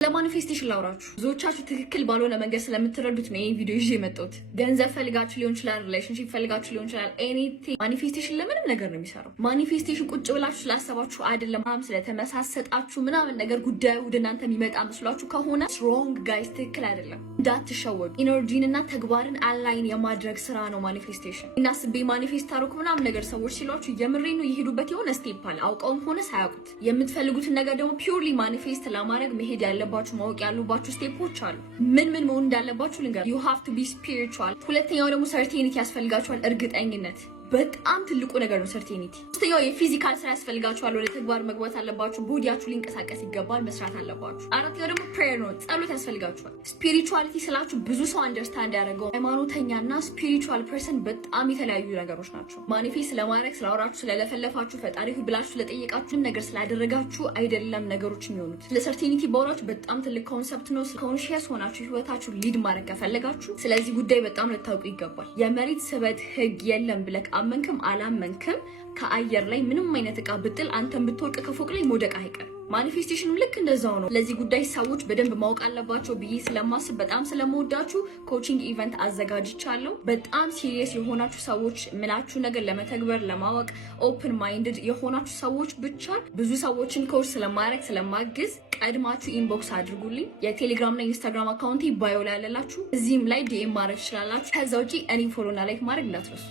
ለማኒፌስቴሽን ላውራችሁ ብዙዎቻችሁ ትክክል ባልሆነ መንገድ ስለምትረዱት ነው ይሄን ቪዲዮ ይዤ የመጣሁት። ገንዘብ ፈልጋችሁ ሊሆን ይችላል፣ ሪሌሽንሺፕ ፈልጋችሁ ሊሆን ይችላል። ኤኒቲንግ ማኒፌስቴሽን ለምንም ነገር ነው የሚሰራው። ማኒፌስቴሽን ቁጭ ብላችሁ ስላሰባችሁ አይደለም፣ ስለተመሳሰጣችሁ ምናምን ነገር ጉዳዩ ወደ እናንተ የሚመጣ መስሏችሁ ከሆነ ስትሮንግ ጋይስ፣ ትክክል አይደለም። እንዳትሸወዱ። ኢነርጂን እና ተግባርን አላይን የማድረግ ስራ ነው ማኒፌስቴሽን። እና ስቤ ማኒፌስት አደረኩ ምናምን ነገር ሰዎች ሲሏችሁ የምሬ ነው የሄዱበት የሆነ ስቴፕ አለ፣ አውቀውም ሆነ ሳያውቁት። የምትፈልጉትን ነገር ደግሞ ፒውርሊ ማኒፌስት ለማድረግ መሄድ ያለባችሁ ማወቅ ያሉባችሁ ስቴፖች አሉ። ምን መሆን እንዳለባችሁ ልንገር። you have to be spiritual። ሁለተኛው ደግሞ ሰርቴኒቲ ያስፈልጋችኋል፣ እርግጠኝነት በጣም ትልቁ ነገር ነው ሰርቴኒቲ። ሶስተኛው የፊዚካል ስራ ያስፈልጋችኋል፣ ወደ ተግባር መግባት አለባችሁ፣ ቦዲያችሁ ሊንቀሳቀስ ይገባል፣ መስራት አለባችሁ። አራተኛው ደግሞ ፕሬየር ነው፣ ጸሎት ያስፈልጋችኋል። ስፒሪቹዋሊቲ ስላችሁ ብዙ ሰው አንደርስታንድ ያደረገው ሃይማኖተኛና ስፒሪቹዋል ፐርሰን በጣም የተለያዩ ነገሮች ናቸው። ማኒፌስት ለማድረግ ስላወራችሁ፣ ስለለፈለፋችሁ፣ ፈጣሪ ብላችሁ ስለጠየቃችሁም ነገር ስላደረጋችሁ አይደለም ነገሮች የሚሆኑት። ለሰርቴኒቲ ባወራችሁ በጣም ትልቅ ኮንሰፕት ነው። ኮንሺየስ ሆናችሁ ህይወታችሁ ሊድ ማድረግ ከፈለጋችሁ ስለዚህ ጉዳይ በጣም ልታውቁ ይገባል። የመሬት ስበት ህግ የለም ብለህ አመንክም አላመንክም ከአየር ላይ ምንም አይነት እቃ ብጥል አንተን ብትወርቅ ከፎቅ ላይ መውደቅ አይቀርም። ማኒፌስቴሽኑ ልክ እንደዛው ነው። ለዚህ ጉዳይ ሰዎች በደንብ ማወቅ አለባቸው ብዬ ስለማስብ በጣም ስለምወዳችሁ ኮቺንግ ኢቨንት አዘጋጅቻለሁ። በጣም ሲሪየስ የሆናችሁ ሰዎች ምላችሁ ነገር ለመተግበር ለማወቅ ኦፕን ማይንድድ የሆናችሁ ሰዎች ብቻ ብዙ ሰዎችን ኮርስ ስለማድረግ ስለማግዝ ቀድማችሁ ኢንቦክስ አድርጉልኝ። የቴሌግራም እና ኢንስታግራም አካውንቴ ባዮ ላይ ያለላችሁ፣ እዚህም ላይ ዲኤም ማድረግ ትችላላችሁ። ከዛ ውጪ እኔን ፎሎ እና ላይክ ማድረግ እንዳትረሱ።